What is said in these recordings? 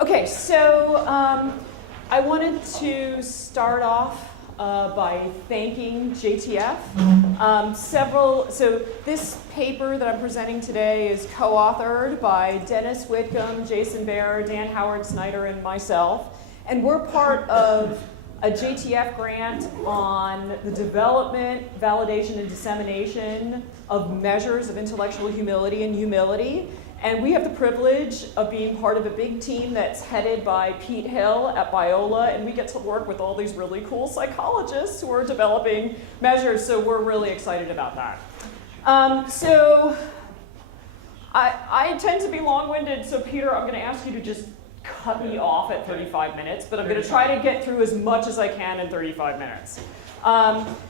Okay, so I wanted to start off by thanking JTF. So this paper that I'm presenting today is co-authored by Dennis Whitcomb, Jason Baer, Dan Howard-Snyder, and myself. And we're part of a JTF grant on the development, validation, and dissemination of measures of intellectual humility and humility. And we have the privilege of being part of a big team that's headed by Pete Hill at Biola, and we get to work with all these really cool psychologists who are developing measures, so we're really excited about that. So I tend to be long-winded, so Peter, I'm going to ask you to just cut me off at 35 minutes, but I'm going to try to get through as much as I can in 35 minutes.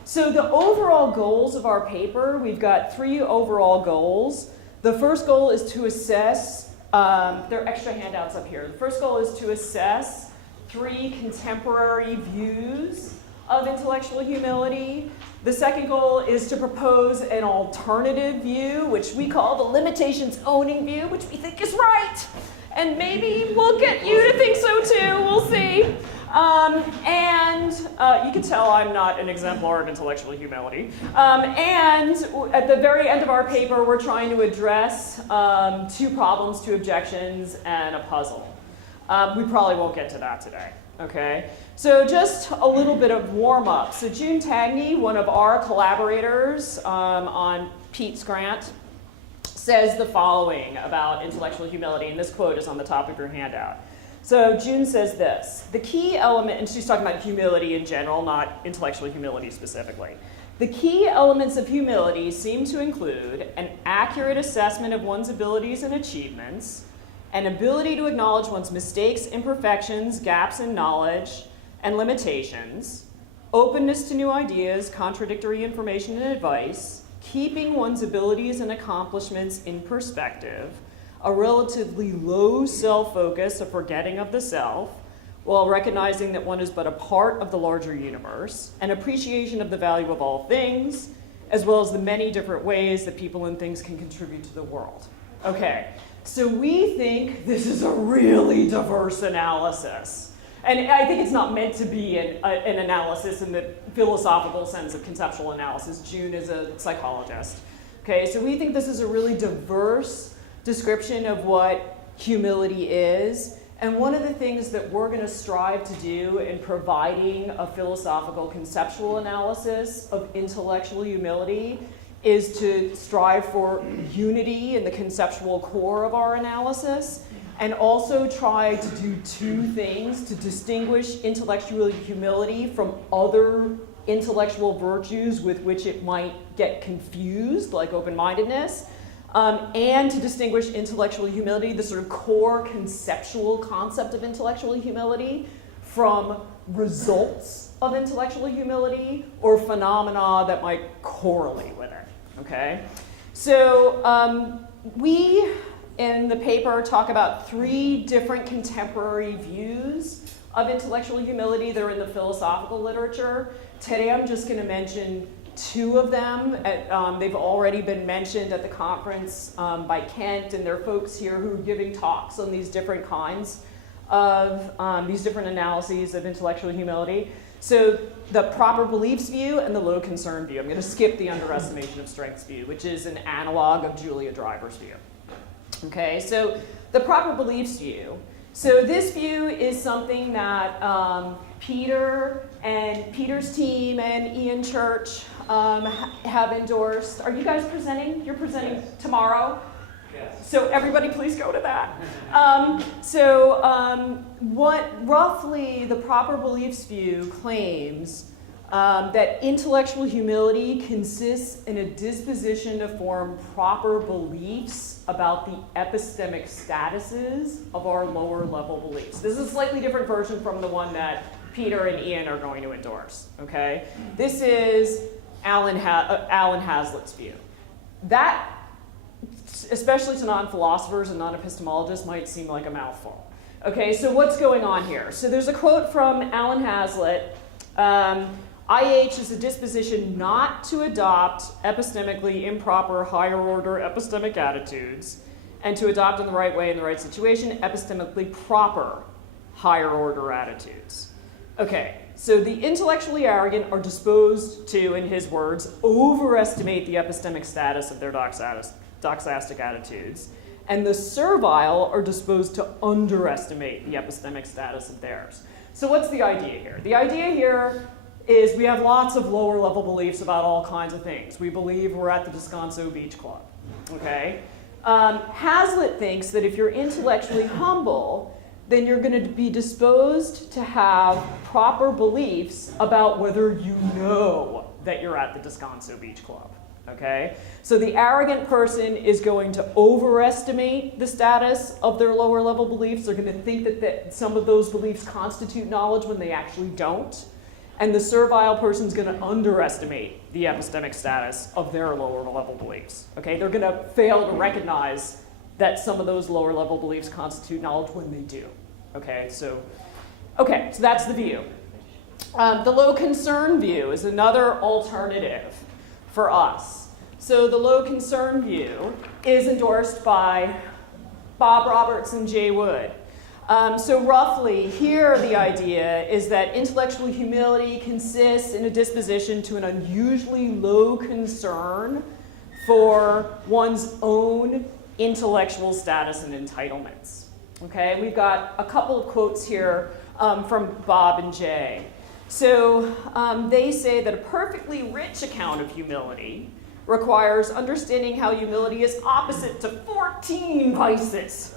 So the overall goals of our paper, we've got 3 overall goals. The first goal is to assess, there are extra handouts up here. The first goal is to assess 3 contemporary views of intellectual humility. The second goal is to propose an alternative view, which we call the limitations owning view, which we think is right. And maybe we'll get you to think so too, we'll see. You can tell I'm not an exemplar of intellectual humility. And at the very end of our paper, we're trying to address 2 problems, 2 objections, and a puzzle. We probably won't get to that today, okay? So just a little bit of warm-up. So June Tagney, one of our collaborators on Pete's grant, says the following about intellectual humility, and this quote is on the top of your handout. So June says this: the key element, and she's talking about humility in general, not intellectual humility specifically. The key elements of humility seem to include an accurate assessment of one's abilities and achievements, an ability to acknowledge one's mistakes, imperfections, gaps in knowledge, and limitations, openness to new ideas, contradictory information and advice, keeping one's abilities and accomplishments in perspective, a relatively low self-focus, a forgetting of the self, while recognizing that one is but a part of the larger universe, an appreciation of the value of all things, as well as the many different ways that people and things can contribute to the world. Okay, so we think this is a really diverse analysis. And I think it's not meant to be an analysis in the philosophical sense of conceptual analysis. June is a psychologist. Okay, so we think this is a really diverse description of what humility is. And one of the things that we're going to strive to do in providing a philosophical conceptual analysis of intellectual humility is to strive for unity in the conceptual core of our analysis, and also try to do 2 things to distinguish intellectual humility from other intellectual virtues with which it might get confused, like open-mindedness. And to distinguish intellectual humility, the sort of core conceptual concept of intellectual humility, from results of intellectual humility or phenomena that might correlate with it, okay? So we, in the paper, talk about 3 different contemporary views of intellectual humility that are in the philosophical literature. Today I'm just going to mention 2 of them. They've already been mentioned at the conference by Kent, and there are folks here who are giving talks on these different kinds of, these different analyses of intellectual humility. So the proper beliefs view and the low concern view. I'm going to skip the underestimation of strengths view, which is an analog of Julia Driver's view. Okay, so the proper beliefs view. So this view is something that Peter and Peter's team and Ian Church have endorsed. Are you guys presenting? You're presenting tomorrow? Yes. So everybody please go to that. What roughly the proper beliefs view claims that intellectual humility consists in a disposition to form proper beliefs about the epistemic statuses of our lower level beliefs. This is a slightly different version from the one that Peter and Ian are going to endorse, okay? This is Alan Hazlitt's view. That, especially to non-philosophers and non-epistemologists, might seem like a mouthful. Okay, so what's going on here? So there's a quote from Alan Hazlitt. IH is a disposition not to adopt epistemically improper higher order epistemic attitudes and to adopt in the right way in the right situation epistemically proper higher order attitudes. Okay, so the intellectually arrogant are disposed to, in his words, overestimate the epistemic status of their doxastic attitudes, and the servile are disposed to underestimate the epistemic status of theirs. So what's the idea here? The idea here is we have lots of lower level beliefs about all kinds of things. We believe we're at the Descanso Beach Club, okay? Hazlitt thinks that if you're intellectually humble, then you're going to be disposed to have proper beliefs about whether you know that you're at the Descanso Beach Club, okay? So the arrogant person is going to overestimate the status of their lower level beliefs. They're going to think that some of those beliefs constitute knowledge when they actually don't. And the servile person is going to underestimate the epistemic status of their lower level beliefs, okay? They're going to fail to recognize that some of those lower level beliefs constitute knowledge when they do. Okay, so that's the view. The low concern view is another alternative for us. So the low concern view is endorsed by Bob Roberts and Jay Wood. So roughly, here the idea is that intellectual humility consists in a disposition to an unusually low concern for one's own intellectual status and entitlements. Okay, we've got a couple of quotes here from Bob and Jay. So they say that a perfectly rich account of humility requires understanding how humility is opposite to 14 vices.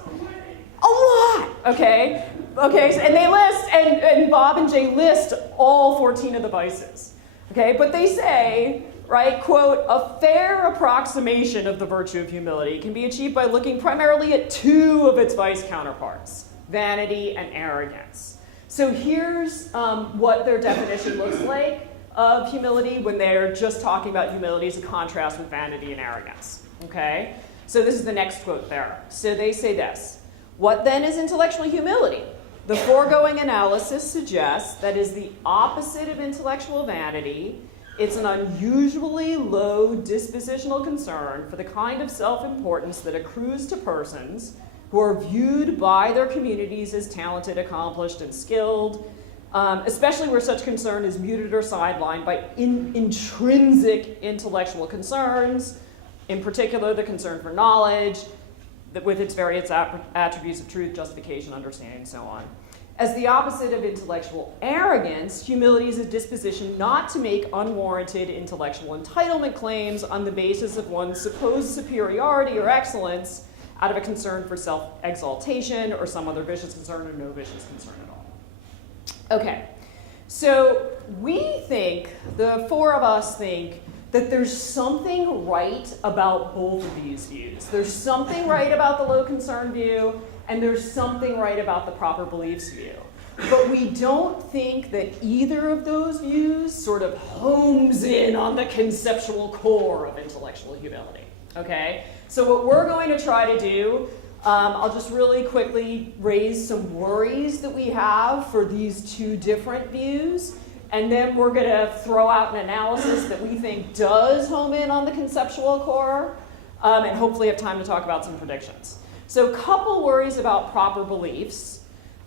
A lot, okay? Okay, so, and they list, and Bob and Jay list all 14 of the vices. Okay, but they say, right, quote, a fair approximation of the virtue of humility can be achieved by looking primarily at two of its vice counterparts, vanity and arrogance. So here's what their definition looks like of humility when they're just talking about humility as a contrast with vanity and arrogance, okay? So this is the next quote there. So they say this: what then is intellectual humility? The foregoing analysis suggests that is the opposite of intellectual vanity. It's an unusually low dispositional concern for the kind of self-importance that accrues to persons who are viewed by their communities as talented, accomplished, and skilled, especially where such concern is muted or sidelined by intrinsic intellectual concerns, in particular the concern for knowledge, with its various attributes of truth, justification, understanding, and so on. As the opposite of intellectual arrogance, humility is a disposition not to make unwarranted intellectual entitlement claims on the basis of one's supposed superiority or excellence out of a concern for self-exaltation or some other vicious concern or no vicious concern at all. Okay, so we think, the four of us think, that there's something right about both of these views. There's something right about the low concern view, and there's something right about the proper beliefs view. But we don't think that either of those views sort of homes in on the conceptual core of intellectual humility, okay? So what we're going to try to do, I'll just really quickly raise some worries that we have for these two different views, and then we're going to throw out an analysis that we think does home in on the conceptual core, and hopefully have time to talk about some predictions. So a couple worries about proper beliefs.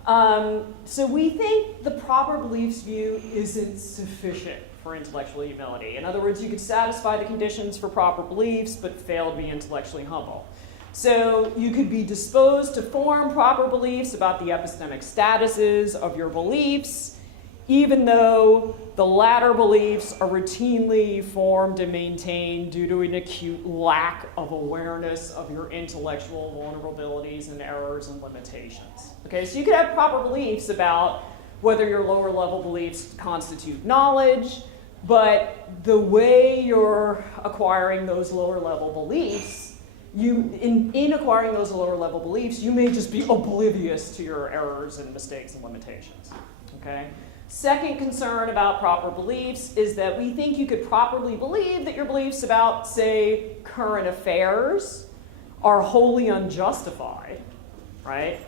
So we think the proper beliefs view isn't sufficient for intellectual humility. In other words, you could satisfy the conditions for proper beliefs, but fail to be intellectually humble. So you could be disposed to form proper beliefs about the epistemic statuses of your beliefs, even though the latter beliefs are routinely formed and maintained due to an acute lack of awareness of your intellectual vulnerabilities and errors and limitations. Okay, so you could have proper beliefs about whether your lower level beliefs constitute knowledge, but the way you're acquiring those lower level beliefs, in acquiring those lower level beliefs, you may just be oblivious to your errors and mistakes and limitations, okay? Second concern about proper beliefs is that we think you could properly believe that your beliefs about, say, current affairs are wholly unjustified, right?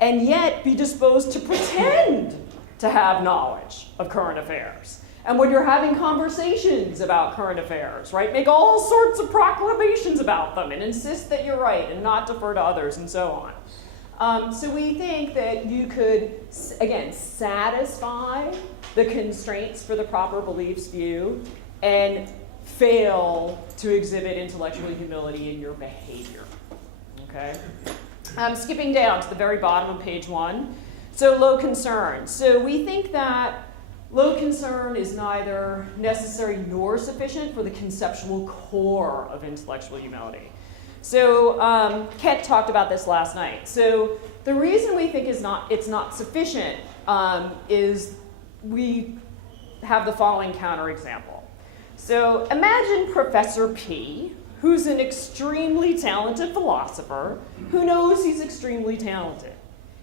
And yet be disposed to pretend to have knowledge of current affairs. And when you're having conversations about current affairs, right, make all sorts of proclamations about them and insist that you're right and not defer to others and so on. So we think that you could, again, satisfy the constraints for the proper beliefs view and fail to exhibit intellectual humility in your behavior. Okay? Skipping down to the very bottom of page 1. So low concern. So we think that low concern is neither necessary nor sufficient for the conceptual core of intellectual humility. So Kent talked about this last night. So the reason we think it's not sufficient is we have the following counterexample. So imagine Professor P, who's an extremely talented philosopher who knows he's extremely talented.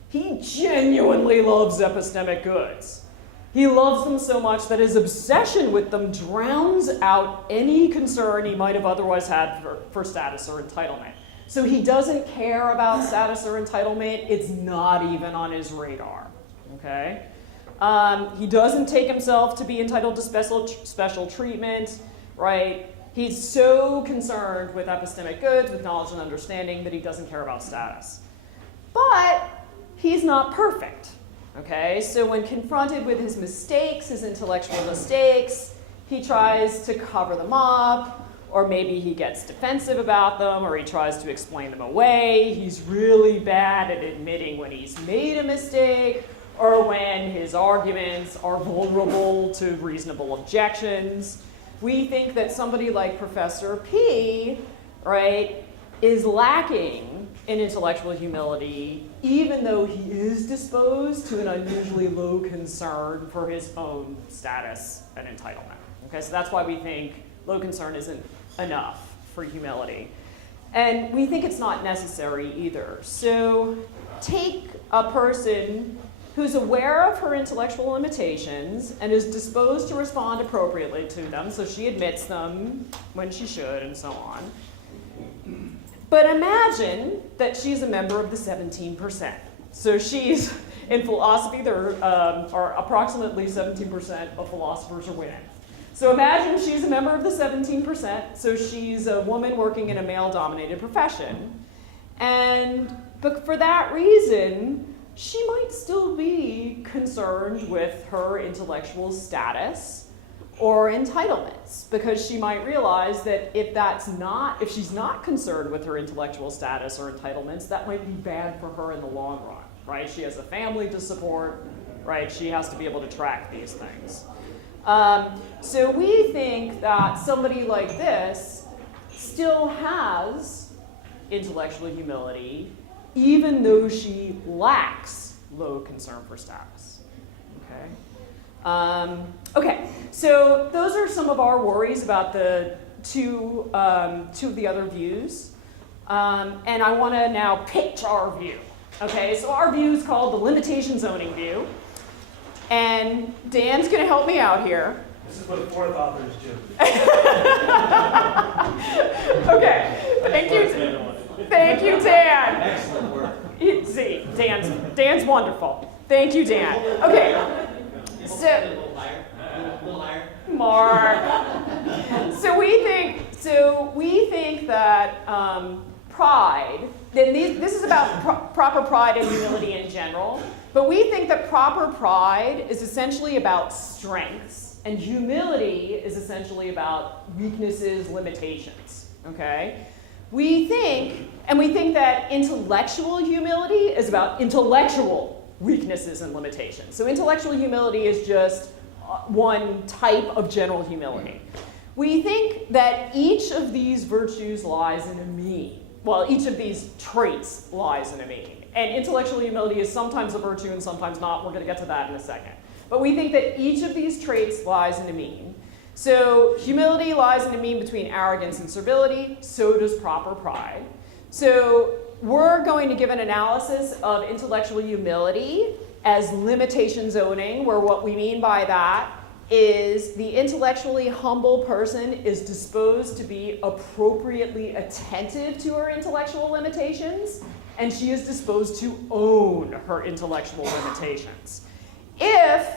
He genuinely loves epistemic goods. He loves them so much that his obsession with them drowns out any concern he might have otherwise had for status or entitlement. So he doesn't care about status or entitlement. It's not even on his radar. Okay? He doesn't take himself to be entitled to special treatment, right? He's so concerned with epistemic goods, with knowledge and understanding, that he doesn't care about status. But he's not perfect. Okay, so when confronted with his mistakes, his intellectual mistakes, he tries to cover them up, or maybe he gets defensive about them, or he tries to explain them away. He's really bad at admitting when he's made a mistake, or when his arguments are vulnerable to reasonable objections. We think that somebody like Professor P, right, is lacking in intellectual humility, even though he is disposed to an unusually low concern for his own status and entitlement. Okay, so that's why we think low concern isn't enough for humility. And we think it's not necessary either. So take a person who's aware of her intellectual limitations and is disposed to respond appropriately to them, so she admits them when she should and so on. But imagine that she's a member of the 17%. So she's, in philosophy, there are approximately 17% of philosophers are women. So imagine she's a member of the 17%, so she's a woman working in a male-dominated profession. But for that reason, she might still be concerned with her intellectual status or entitlements, because she might realize that if she's not concerned with her intellectual status or entitlements, that might be bad for her in the long run, right? She has a family to support, right? She has to be able to track these things. So we think that somebody like this still has intellectual humility, even though she lacks low concern for status. Okay? Okay, so those are some of our worries about the two of the other views. And I want to now pitch our view. Okay, so our view is called the limitation zoning view. And Dan's going to help me out here. This is what fourth authors do. Okay, thank you. Thank you, Dan. Excellent work. See, Dan's wonderful. Thank you, Dan. Okay. So, A little higher. Mark. So we think that pride. Then this is about proper pride and humility in general. But we think that proper pride is essentially about strengths, and humility is essentially about weaknesses, limitations. Okay. We think that intellectual humility is about intellectual weaknesses and limitations. So intellectual humility is just one type of general humility. We think that each of these virtues lies in a mean. Well, each of these traits lies in a mean. And intellectual humility is sometimes a virtue and sometimes not. We're going to get to that in a second. But we think that each of these traits lies in a mean. So humility lies in a mean between arrogance and servility. So does proper pride. So we're going to give an analysis of intellectual humility as limitation zoning, where what we mean by that is the intellectually humble person is disposed to be appropriately attentive to her intellectual limitations, and she is disposed to own her intellectual limitations. If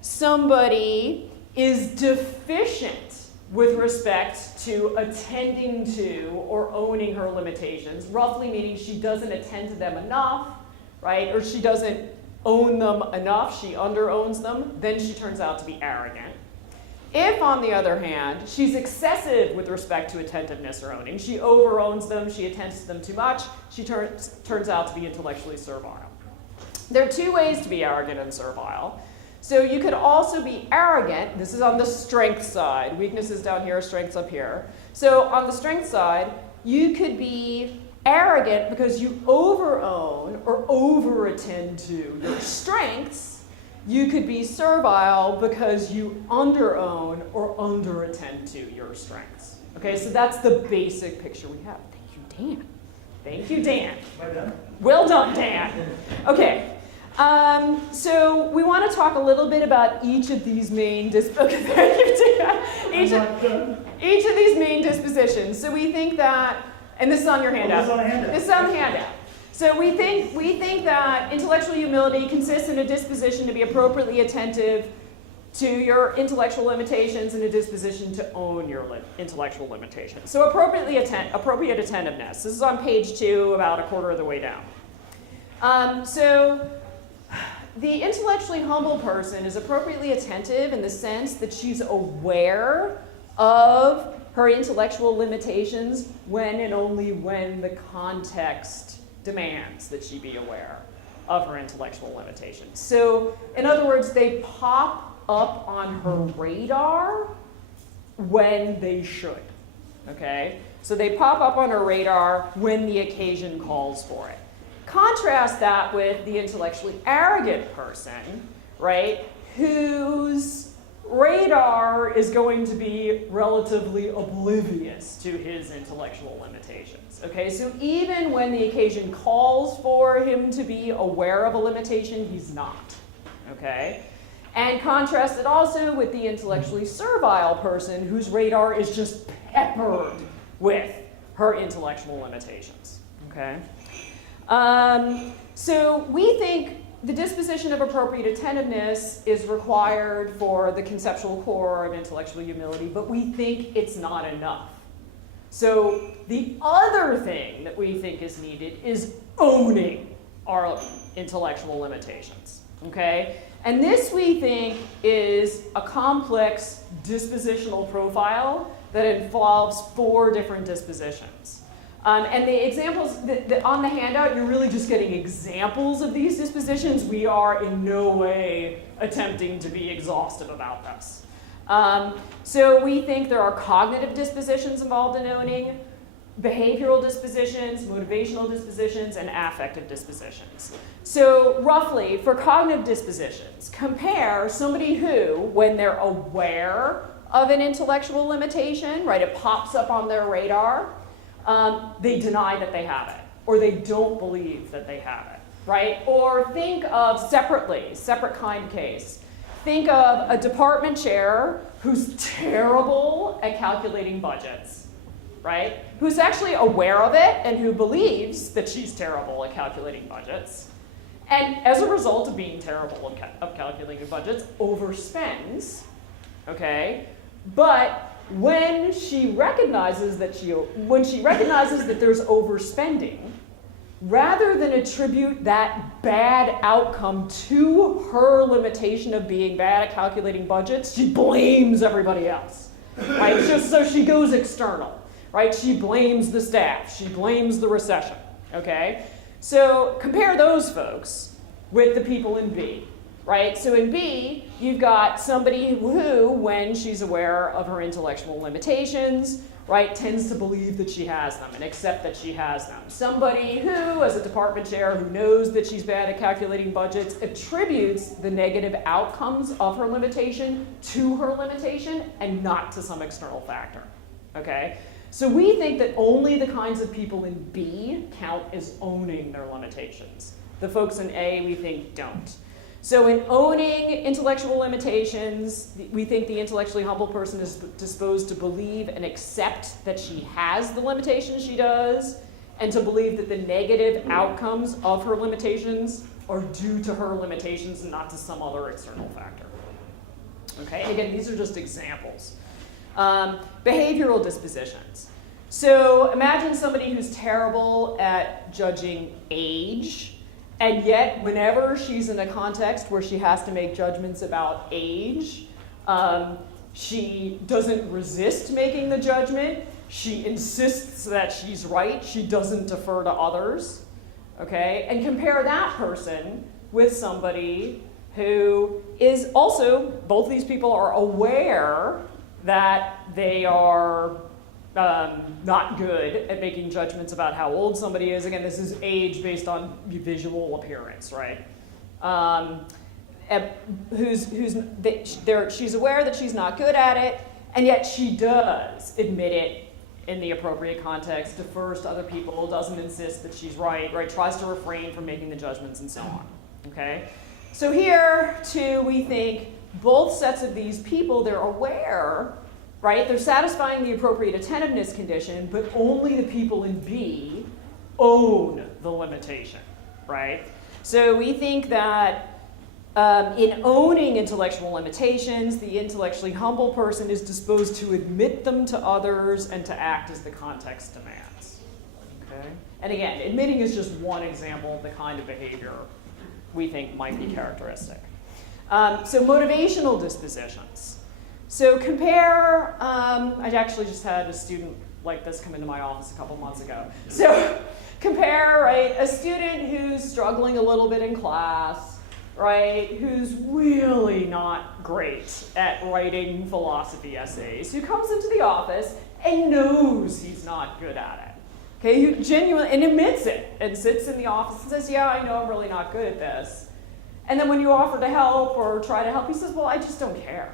somebody is deficient with respect to attending to or owning her limitations, roughly meaning she doesn't attend to them enough, right? Or she doesn't own them enough, she under-owns them, then she turns out to be arrogant. If, on the other hand, she's excessive with respect to attentiveness or owning, she over-owns them, she attends to them too much, she turns out to be intellectually servile. There are two ways to be arrogant and servile. So you could also be arrogant. This is on the strength side. Weaknesses down here, strengths up here. So on the strength side, you could be arrogant because you over-own or over-attend to your strengths. You could be servile because you under-own or under-attend to your strengths. Okay, so that's the basic picture we have. Thank you, Dan. Thank you, Dan. Well done, Dan. Okay. So we want to talk a little bit about each of these main each of these main dispositions. So we think that, and this is on your handout. This is on the handout. So we think that intellectual humility consists in a disposition to be appropriately attentive to your intellectual limitations and a disposition to own your intellectual limitations. So appropriate attentiveness. This is on page 2, about a quarter of the way down. So the intellectually humble person is appropriately attentive in the sense that she's aware of her intellectual limitations when and only when the context demands that she be aware of her intellectual limitations. So, in other words, they pop up on her radar when they should, okay? So they pop up on her radar when the occasion calls for it. Contrast that with the intellectually arrogant person, right, whose radar is going to be relatively oblivious to his intellectual limitations. Okay, so even when the occasion calls for him to be aware of a limitation, he's not. Okay? And contrast it also with the intellectually servile person whose radar is just peppered with her intellectual limitations. Okay? So we think the disposition of appropriate attentiveness is required for the conceptual core of intellectual humility, but we think it's not enough. So the other thing that we think is needed is owning our intellectual limitations, okay? And this, we think, is a complex dispositional profile that involves 4 different dispositions. And the examples on the handout, you're really just getting examples of these dispositions. We are in no way attempting to be exhaustive about this. So we think there are cognitive dispositions involved in owning, behavioral dispositions, motivational dispositions, and affective dispositions. So roughly, for cognitive dispositions, compare somebody who, when they're aware of an intellectual limitation, right, it pops up on their radar, they deny that they have it, or they don't believe that they have it, right? Or think of separate kind case. Think of a department chair who's terrible at calculating budgets, right? Who's actually aware of it and who believes that she's terrible at calculating budgets. And as a result of being terrible at calculating budgets, overspends, okay? But when she recognizes that there's overspending, rather than attribute that bad outcome to her limitation of being bad at calculating budgets, she blames everybody else, right? Just so she goes external, right? She blames the staff, she blames the recession, okay? So compare those folks with the people in B. Right? So in B, you've got somebody who, when she's aware of her intellectual limitations, right, tends to believe that she has them and accept that she has them. Somebody who, as a department chair, who knows that she's bad at calculating budgets, attributes the negative outcomes of her limitation to her limitation and not to some external factor. Okay? So we think that only the kinds of people in B count as owning their limitations. The folks in A, we think, don't. So in owning intellectual limitations, we think the intellectually humble person is disposed to believe and accept that she has the limitations she does, and to believe that the negative outcomes of her limitations are due to her limitations and not to some other external factor. Okay, and again, these are just examples. Behavioral dispositions. So imagine somebody who's terrible at judging age, and yet whenever she's in a context where she has to make judgments about age, she doesn't resist making the judgment. She insists that she's right. She doesn't defer to others. Okay, and compare that person with somebody who is also, both these people are aware that they are not good at making judgments about how old somebody is. Again, this is age based on visual appearance, right? She's aware that she's not good at it, and yet she does admit it in the appropriate context, defers to other people, doesn't insist that she's right, tries to refrain from making the judgments and so on, okay? So here, too, we think both sets of these people, they're aware, right? They're satisfying the appropriate attentiveness condition, but only the people in B own the limitation, right? So we think that in owning intellectual limitations, the intellectually humble person is disposed to admit them to others and to act as the context demands. Okay? And again, admitting is just one example of the kind of behavior we think might be characteristic. So motivational dispositions. So compare, I actually just had a student like this come into my office a couple months ago. So compare, right, a student who's struggling a little bit in class, right, who's really not great at writing philosophy essays, who comes into the office and knows he's not good at it. Okay, who genuinely, and admits it, and sits in the office and says, yeah, I know I'm really not good at this. And then when you offer to help or try to help, he says, well, I just don't care,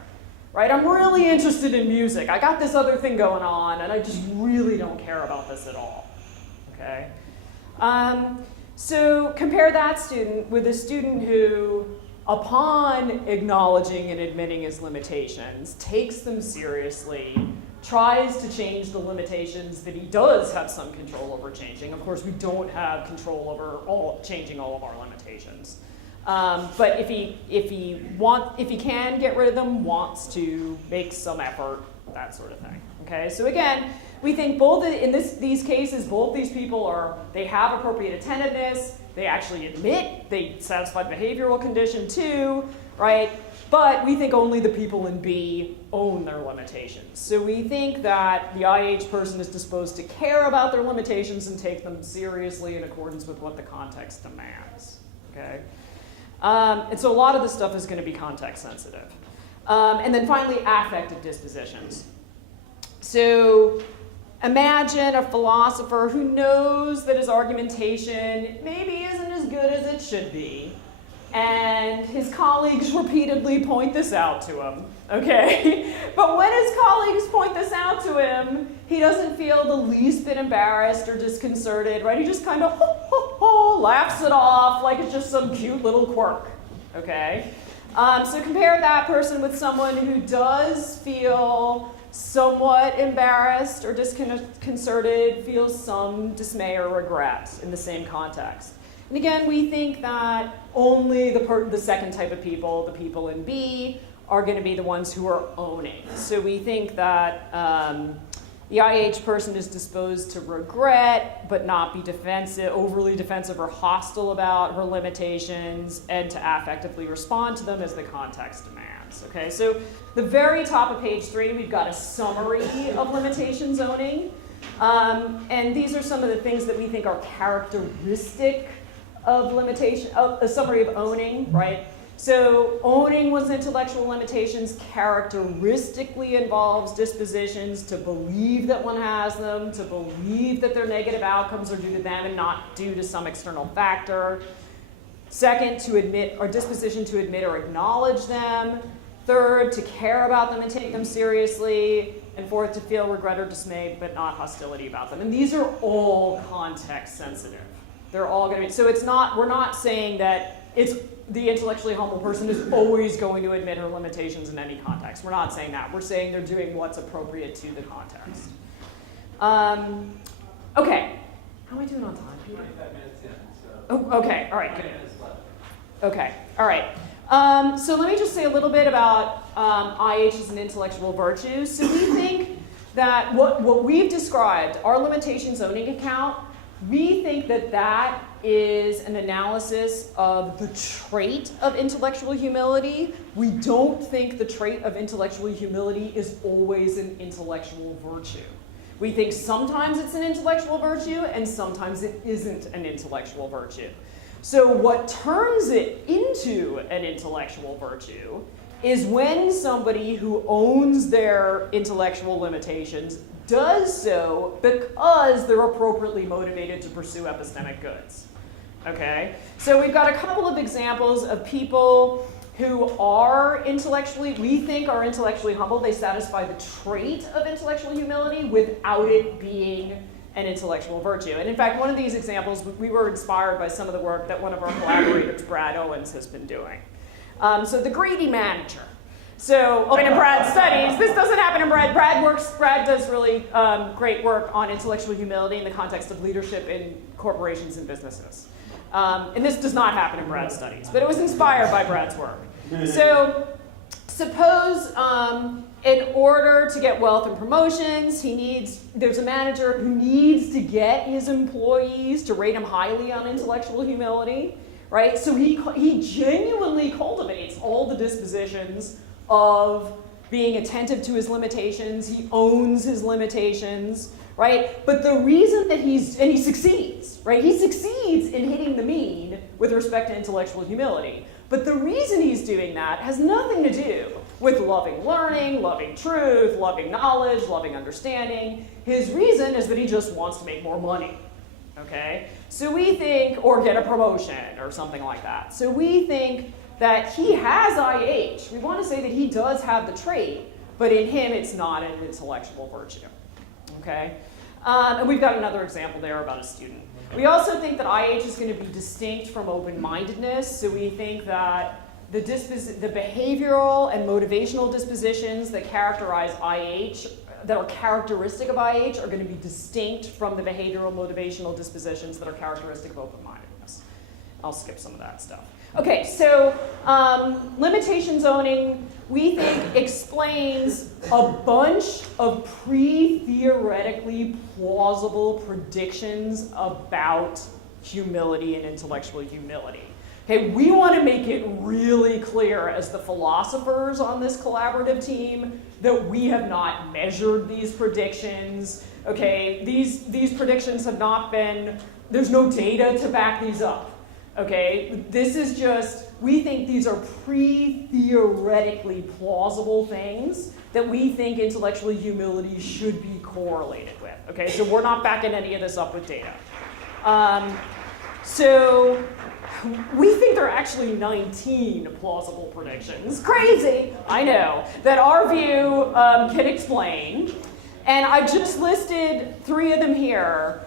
right? I'm really interested in music. I got this other thing going on, and I just really don't care about this at all, okay? So compare that student with a student who, upon acknowledging and admitting his limitations, takes them seriously, tries to change the limitations that he does have some control over changing. Of course, we don't have control over changing all of our limitations. But if he can get rid of them, wants to make some effort, that sort of thing. Okay, so again, we think both in these cases, both these people they have appropriate attentiveness, they actually admit they satisfy the behavioral condition too, right? But we think only the people in B own their limitations. So we think that the IH person is disposed to care about their limitations and take them seriously in accordance with what the context demands, okay? And so a lot of this stuff is going to be context sensitive. And then finally, affective dispositions. So imagine a philosopher who knows that his argumentation maybe isn't as good as it should be, and his colleagues repeatedly point this out to him, okay? But when his colleagues point this out to him, he doesn't feel the least bit embarrassed or disconcerted, right? He just kind of laughs it off like it's just some cute little quirk, okay? So compare that person with someone who does feel somewhat embarrassed or disconcerted, feels some dismay or regret in the same context. And again, we think that only the second type of people, the people in B, are going to be the ones who are owning. So we think that the IH person is disposed to regret, but not be overly defensive or hostile about her limitations, and to affectively respond to them as the context demands. Okay, so the very top of page 3, we've got a summary of limitations owning. And these are some of the things that we think are characteristic of limitation, a summary of owning, right? So owning one's intellectual limitations characteristically involves dispositions to believe that one has them, to believe that their negative outcomes are due to them and not due to some external factor. Second, to admit, or disposition to admit or acknowledge them. Third, to care about them and take them seriously. And fourth, to feel regret or dismay, but not hostility about them. And these are all context sensitive. They're all going to be, so it's not, we're not saying that the intellectually humble person is always going to admit her limitations in any context. We're not saying that. We're saying they're doing what's appropriate to the context. Okay. How am I doing on time, Peter? 25 minutes in, so. Oh, okay. All right. Good. 5 minutes left. Okay. All right. So let me just say a little bit about IH as an intellectual virtue. So we think that what we've described, our limitation zoning account, we think that that is an analysis of the trait of intellectual humility. We don't think the trait of intellectual humility is always an intellectual virtue. We think sometimes it's an intellectual virtue and sometimes it isn't an intellectual virtue. So what turns it into an intellectual virtue is when somebody who owns their intellectual limitations does so because they're appropriately motivated to pursue epistemic goods. Okay? So we've got a couple of examples of people who are intellectually, we think are intellectually humble. They satisfy the trait of intellectual humility without it being an intellectual virtue. And in fact, one of these examples, we were inspired by some of the work that one of our collaborators, Brad Owens, has been doing. So the greedy manager. So in Brad's studies, this doesn't happen in Brad. Brad does really great work on intellectual humility in the context of leadership in corporations and businesses. And this does not happen in Brad's studies, but it was inspired by Brad's work. So suppose in order to get wealth and promotions, there's a manager who needs to get his employees to rate him highly on intellectual humility, right? So he genuinely cultivates all the dispositions of being attentive to his limitations. He owns his limitations, right? But the reason that he succeeds, right? He succeeds in hitting the mean with respect to intellectual humility. But the reason he's doing that has nothing to do with loving learning, loving truth, loving knowledge, loving understanding. His reason is that he just wants to make more money, okay? So we think, or get a promotion or something like that. So we think that he has IH. We want to say that he does have the trait, but in him it's not an intellectual virtue, okay? And we've got another example there about a student. We also think that IH is going to be distinct from open-mindedness. So we think that the behavioral and motivational dispositions that characterize IH, that are characteristic of IH, are going to be distinct from the behavioral motivational dispositions that are characteristic of open-mindedness. I'll skip some of that stuff. Okay, so limitation zoning, we think, explains a bunch of pre-theoretically plausible predictions about humility and intellectual humility. Okay, we want to make it really clear as the philosophers on this collaborative team that we have not measured these predictions. Okay, these predictions have not been, there's no data to back these up. Okay, this is just, we think these are pre-theoretically plausible things that we think intellectual humility should be correlated with. Okay, so we're not backing any of this up with data. So we think there are actually 19 plausible predictions. Crazy, I know, that our view can explain. And I just listed 3 of them here.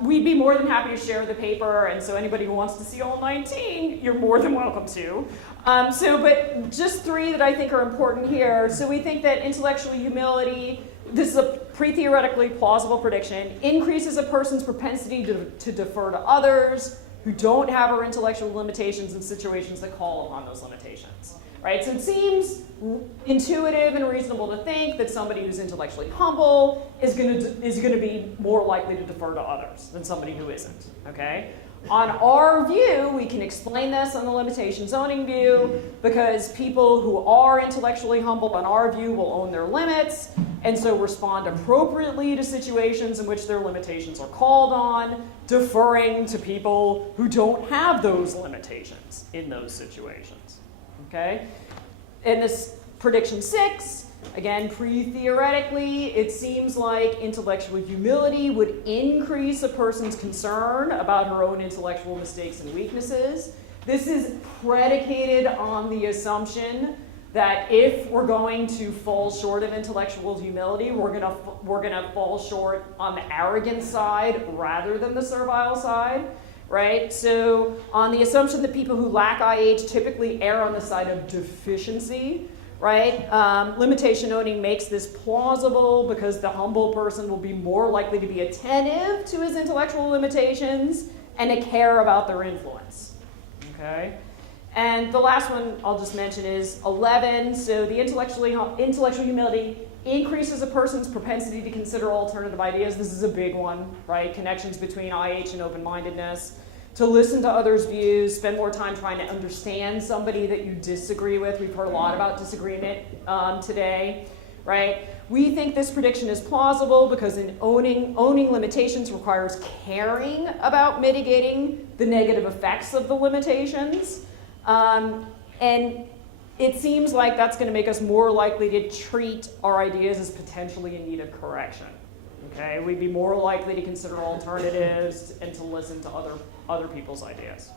We'd be more than happy to share the paper, and so anybody who wants to see all 19, you're more than welcome to. But just 3 that I think are important here. So we think that intellectual humility, this is a pre-theoretically plausible prediction, increases a person's propensity to defer to others who don't have our intellectual limitations in situations that call upon those limitations. Right? So it seems intuitive and reasonable to think that somebody who's intellectually humble is going to be more likely to defer to others than somebody who isn't. Okay? On our view, we can explain this on the limitation zoning view because people who are intellectually humble, on our view, will own their limits and so respond appropriately to situations in which their limitations are called on, deferring to people who don't have those limitations in those situations. Okay? In this prediction 6, again, pre-theoretically, it seems like intellectual humility would increase a person's concern about her own intellectual mistakes and weaknesses. This is predicated on the assumption that if we're going to fall short of intellectual humility, we're gonna fall short on the arrogant side rather than the servile side. Right? So on the assumption that people who lack IH typically err on the side of deficiency, right? Limitation owning makes this plausible because the humble person will be more likely to be attentive to his intellectual limitations and to care about their influence. Okay? And the last one I'll just mention is 11. So the intellectual humility increases a person's propensity to consider alternative ideas. This is a big one, right? Connections between IH and open-mindedness. To listen to others' views, spend more time trying to understand somebody that you disagree with. We've heard a lot about disagreement today, right? We think this prediction is plausible because owning limitations requires caring about mitigating the negative effects of the limitations. And it seems like that's going to make us more likely to treat our ideas as potentially in need of correction. Okay, we'd be more likely to consider alternatives and to listen to other people's ideas.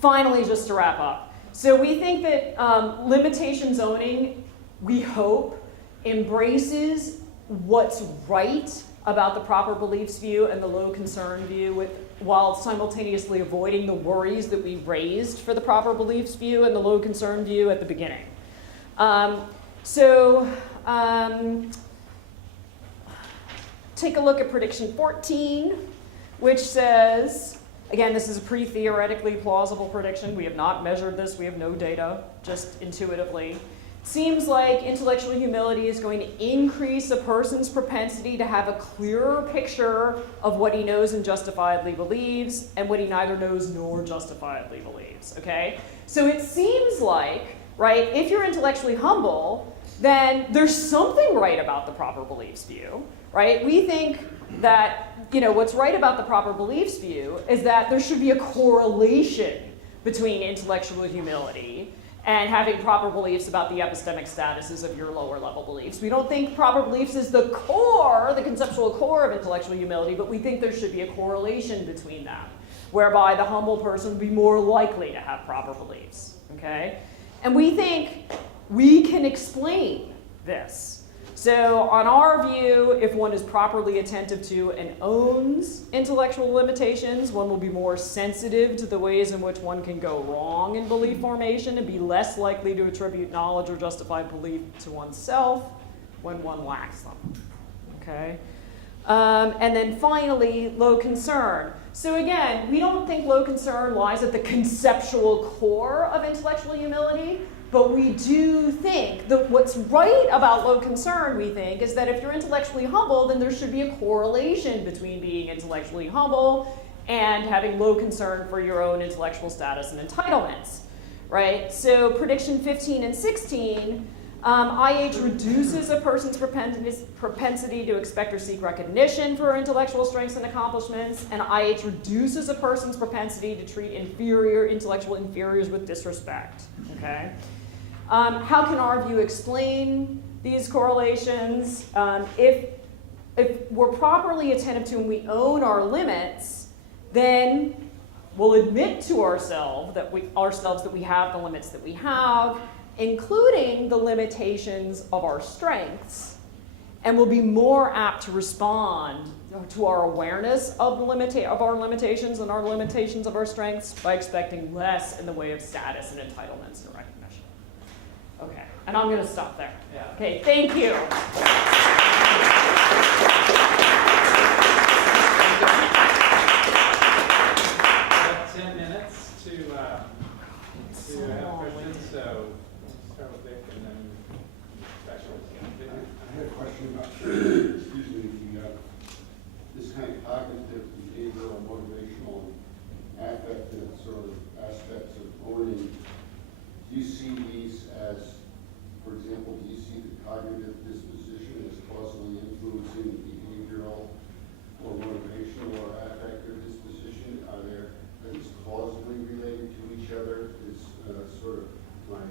Finally, just to wrap up, so we think that limitation zoning, we hope, embraces what's right about the proper beliefs view and the low concern view, while simultaneously avoiding the worries that we raised for the proper beliefs view and the low concern view at the beginning. Take a look at prediction 14, which says, again, this is a pre-theoretically plausible prediction. We have not measured this. We have no data, just intuitively. Seems like intellectual humility is going to increase a person's propensity to have a clearer picture of what he knows and justifiably believes and what he neither knows nor justifiably believes, okay? So it seems like, right, if you're intellectually humble, then there's something right about the proper beliefs view, right? We think that, what's right about the proper beliefs view is that there should be a correlation between intellectual humility and having proper beliefs about the epistemic statuses of your lower level beliefs. We don't think proper beliefs is the core, the conceptual core of intellectual humility, but we think there should be a correlation between them, whereby the humble person would be more likely to have proper beliefs, okay? And we think we can explain this. So on our view, if one is properly attentive to and owns intellectual limitations, one will be more sensitive to the ways in which one can go wrong in belief formation and be less likely to attribute knowledge or justified belief to oneself when one lacks them, okay? And then finally, low concern. So again, we don't think low concern lies at the conceptual core of intellectual humility, but we do think that what's right about low concern, we think, is that if you're intellectually humble, then there should be a correlation between being intellectually humble and having low concern for your own intellectual status and entitlements, right? So prediction 15 and 16, IH reduces a person's propensity to expect or seek recognition for intellectual strengths and accomplishments, and IH reduces a person's propensity to treat intellectual inferiors with disrespect, okay? How can our view explain these correlations? If we're properly attentive to and we own our limits, then we'll admit to ourselves that we have the limits that we have, including the limitations of our strengths, and we'll be more apt to respond to our awareness of our limitations and our limitations of our strengths by expecting less in the way of status and entitlements and recognition. Okay, and I'm going to stop there. Yeah. Okay, thank you. About 10 minutes to have questions, so we'll start with Vic and then specialists. I had a question about, excuse me, this kind of cognitive, behavioral, motivational, affective sort of aspects of owning. Do you see these as, for example, do you see the cognitive disposition as causally influencing behavioral or motivational or affective disposition? Are these causally related to each other? Is sort of my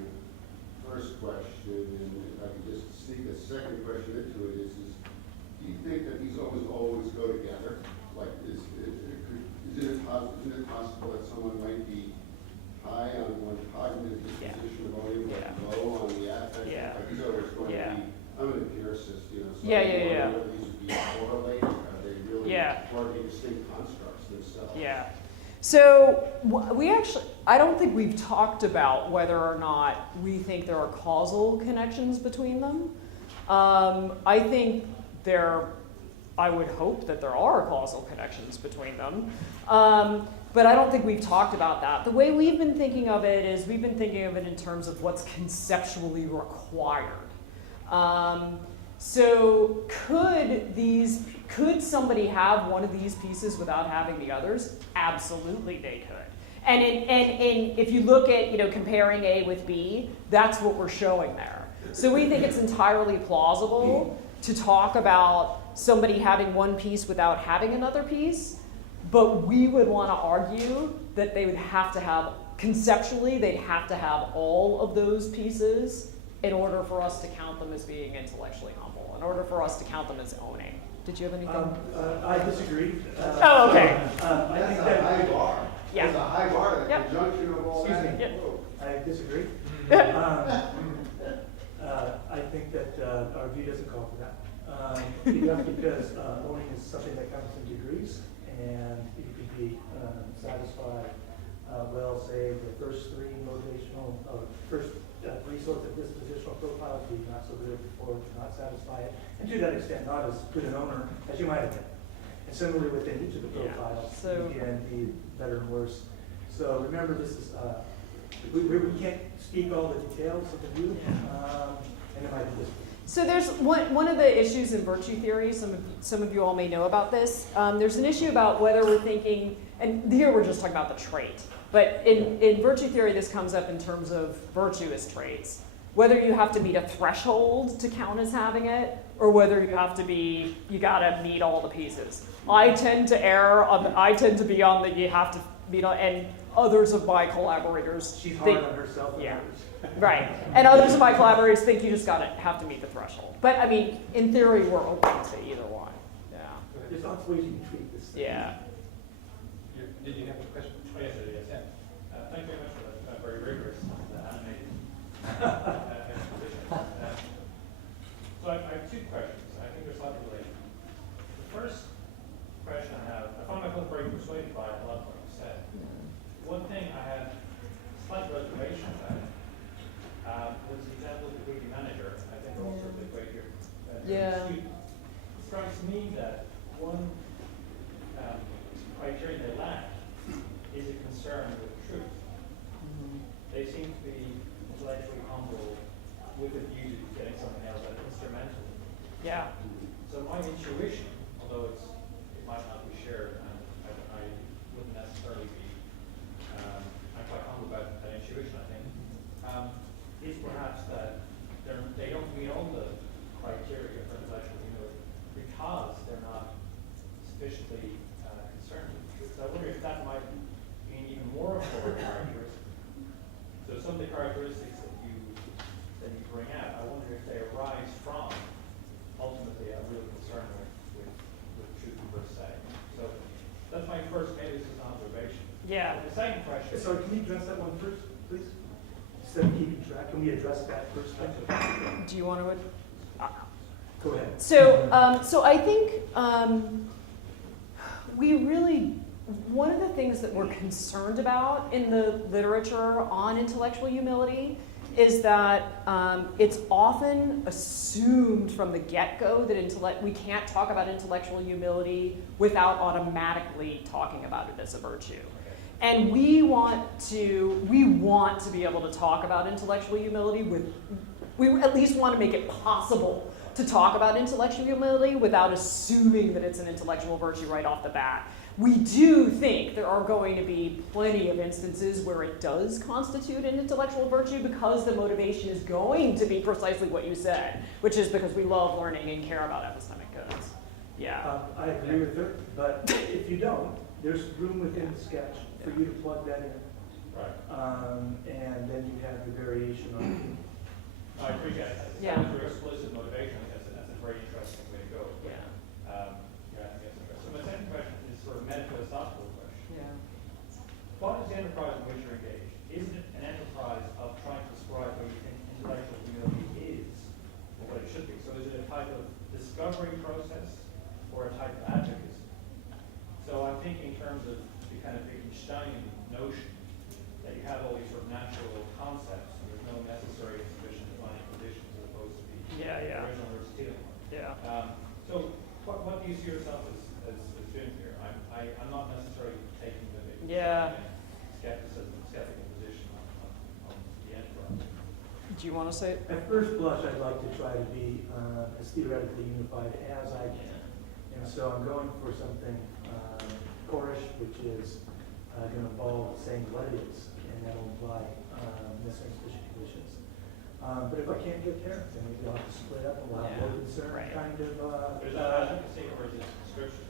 first question, and if I could just sneak a second question into it, is do you think that these always go together? Like, isn't it possible that someone might be high on one cognitive disposition of owning, but low on the affect? Like, these are always going to be, I'm an empiricist, so whether these would be correlated, are they really working distinct constructs themselves? Yeah. So I don't think we've talked about whether or not we think there are causal connections between them. I think I would hope that there are causal connections between them. But I don't think we've talked about that. The way we've been thinking of it is we've been thinking of it in terms of what's conceptually required. So could somebody have one of these pieces without having the others? Absolutely they could. And if you look at comparing A with B, that's what we're showing there. So we think it's entirely plausible to talk about somebody having one piece without having another piece, but we would want to argue that they would have to have, conceptually, they'd have to have all of those pieces in order for us to count them as being intellectually humble, in order for us to count them as owning. Did you have anything? I disagree. Oh, okay. I think That's a that high bar. Yeah. That's a high bar, the Yep. conjunction of all Excuse that. me. Yep. I disagree. I think that our view doesn't call for that. Because owning is something that comes in degrees, and you could be satisfied, say, the first three motivational, first three sorts of dispositional profiles, be not so good, or not satisfy it, and to that extent, not as good an owner as you might have been. And similarly, within each of the profiles, So- you can be better and worse. So remember, this is we can't speak all the details of the view, and it might be this. So there's one of the issues in virtue theory, some of you all may know about this. There's an issue about whether we're thinking, and here we're just talking about the trait, but in virtue theory this comes up in terms of virtuous traits. Whether you have to meet a threshold to count as having it, or whether you gotta meet all the pieces. I tend to be on the you have to meet all, and others of my collaborators She's think, hard on herself and yeah. others. Right, and others of my collaborators think you just have to meet the threshold. But I mean, in theory, we're open to either one. Yeah. There's lots of ways you can treat this thing. Yeah. Did you have a question? Oh, yes, yes. Thank you very much for that very rigorous animated exposition. So I have two questions. I think they're slightly related. The first question I have, I found myself very persuaded by a lot of what you said. One thing I had slight reservation about was the example of the weekly manager. I think also the way here. Yeah. It strikes me that one criteria they lack is a concern with truth. They seem to be intellectually humble with a view to getting something else out of instrumental. Yeah. So my intuition, although it might not be shared, and I wouldn't necessarily be, I'm quite humble about that intuition, I think, is perhaps that they don't meet all the criteria for intellectual humility because they're not sufficiently concerned with truth. So I wonder if that might be an even more important characteristic. So some of the characteristics that you bring out, I wonder if they arise from ultimately a real concern with truth per se. So that's my first, maybe this is an observation. Yeah. The second question. So can you address that one first, please? Instead of keeping track, can we address that first? Do you want to? Go ahead. So I think one of the things that we're concerned about in the literature on intellectual humility is that it's often assumed from the get-go that we can't talk about intellectual humility without automatically talking about it as a virtue. And we want to be able to talk about intellectual humility we at least want to make it possible to talk about intellectual humility without assuming that it's an intellectual virtue right off the bat. We do think there are going to be plenty of instances where it does constitute an intellectual virtue because the motivation is going to be precisely what you said, which is because we love learning and care about epistemic goods. Yeah. I agree with her, but if you don't, there's room within the sketch for you to plug that in. Right. And then you have the variation on I appreciate it. Yeah. Your explicit motivation, that's a very interesting way to go. Yeah. I think that's interesting. So my second question is sort of meta-philosophical question. Yeah. What is the enterprise in which you're engaged? Is it an enterprise of trying to describe what you think intellectual humility is, or what it should be? So is it a type of discovery process or a type of advocacy? So I'm thinking in terms of the kind of Wittgensteinian notion that you have all these sort of natural concepts, and there's no necessary and sufficient defining conditions of you want to say it? At first blush, I'd like to try to be as theoretically unified as I can. And so I'm going for something core-ish, which is going to involve saying what it is, and that'll imply necessary and sufficient conditions. But if I can't get there, then maybe I'll have to split up and we'll have more concern Right. kind of But is that advocacy or is it description?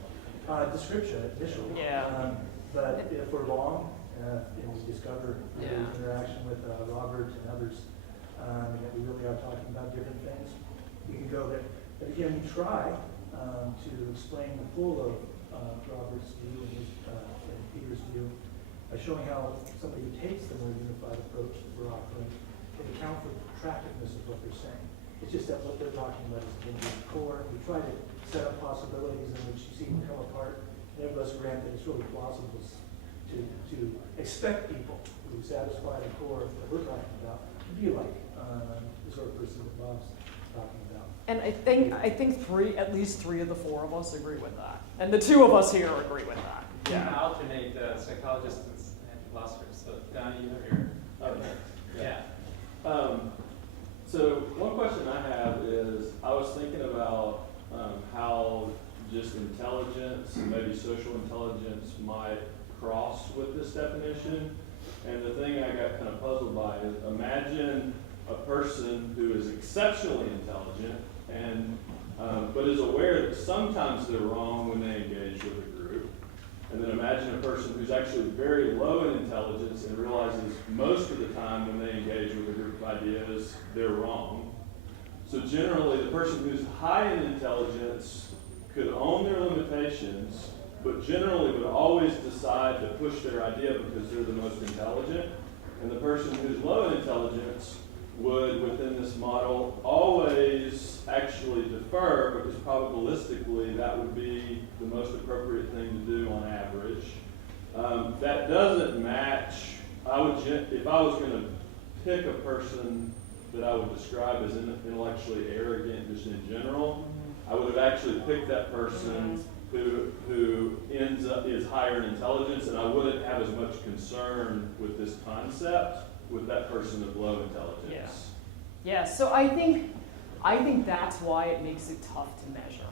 description initially. Yeah. But if we're wrong, and we discover through Yeah. interaction with Robert and others, that we really are talking about different things, we can go there. But again, we try to explain the full of Robert's view and Peter's view by showing how somebody who takes the more unified approach that we're offering can account for the attractiveness of what they're saying. It's just that what they're talking about is going to be the core. We try to set up possibilities in which you see them come apart, and everybody's grant that it's really plausible to expect people who satisfy the core of what we're talking about to be like the sort of person that Bob's talking about. And I think at least three of the four of us agree with that, and the two of us here agree with that. You can alternate psychologists and philosophers. So Donnie, you're here. Okay. Yeah. So one question I have is, I was thinking about how just intelligence, and maybe social intelligence, might cross with this definition. And the thing I got kind of puzzled by is, imagine a person who is exceptionally intelligent and but is aware that sometimes they're wrong when they engage with a group. And then imagine a person who's actually very low in intelligence and realizes most of the time when they engage with a group of ideas, they're wrong. So generally, the person who's high in intelligence could own their limitations, but generally would always decide to push their idea because they're the most intelligent. And the person who's low in intelligence would, within this model, always actually defer, because probabilistically that would be the most appropriate thing to do on average. That doesn't match. If I was going to pick a person that I would describe as intellectually arrogant just in general, I would have actually picked that person who is higher in intelligence, and I wouldn't have as much concern with this concept with that person of low intelligence. Yeah. So I think that's why it makes it tough to measure.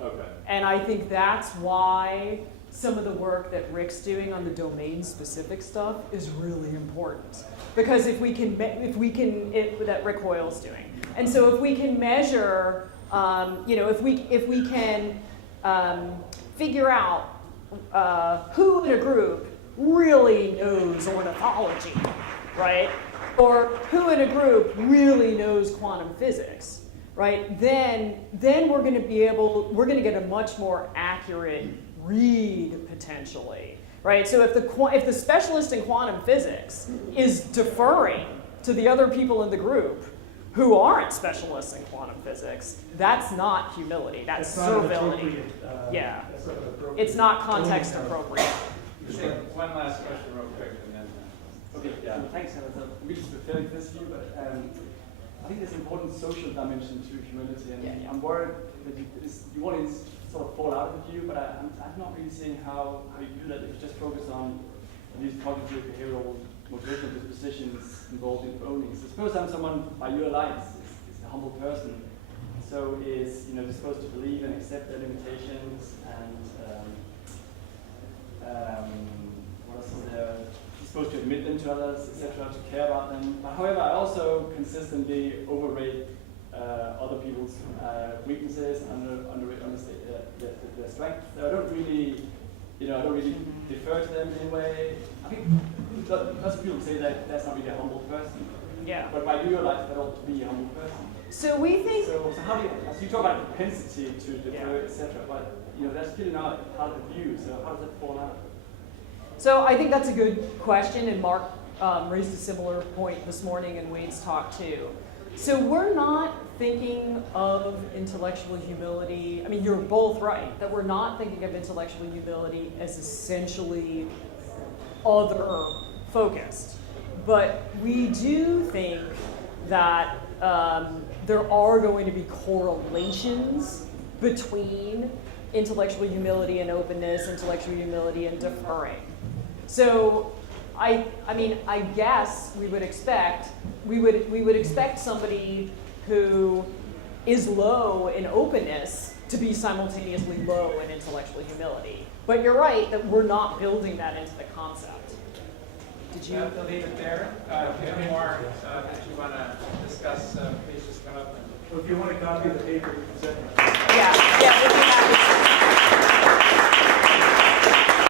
Okay. And I think that's why some of the work that Rick's doing on the domain-specific stuff is really important. Because that Rick Hoyle's doing, and so if we can measure, if we can figure out who in a group really knows ornithology, right? Or who in a group really knows quantum physics, right? Then we're going to get a much more accurate read potentially, right? So if the specialist in quantum physics is deferring to the other people in the group who aren't specialists in quantum physics, that's not humility, that's servility. Yeah, it's not context appropriate. One last question real quick and then. Okay, Yeah. thanks, Howard. So we just preparing this view, but I think there's an important social dimension to humility, and I'm worried that you want to sort of fall out of the view, but I'm not really seeing how you do that if you just focus on these cognitive behavioral motivational dispositions involved in owning. So suppose I'm someone by your lights, is a humble person, so is disposed to believe and accept their limitations, and what else is there? Supposed to admit them to others, etc., to care about them. But however, I also consistently overrate other people's weaknesses and understate their strengths. So I don't really, defer to them in any way. I think lots of people say that that's not really a humble person. Yeah. But by your life, that ought to be a humble person. So we think. So how do you talk about propensity to defer, etc. But that's still not part of the view. So how does that fall out? So I think that's a good question, and Mark raised a similar point this morning in Wade's talk too. So we're not thinking of intellectual humility. I mean, you're both right, that we're not thinking of intellectual humility as essentially other-focused. But we do think that there are going to be correlations between intellectual humility and openness, intellectual humility and deferring. So I mean, I guess we would expect somebody who is low in openness to be simultaneously low in intellectual humility. But you're right that we're not building that into the concept. Did you? To leave it there. If you have more that you want to discuss, please just come up and. Well, if you want to copy the paper, you can send it. Yeah.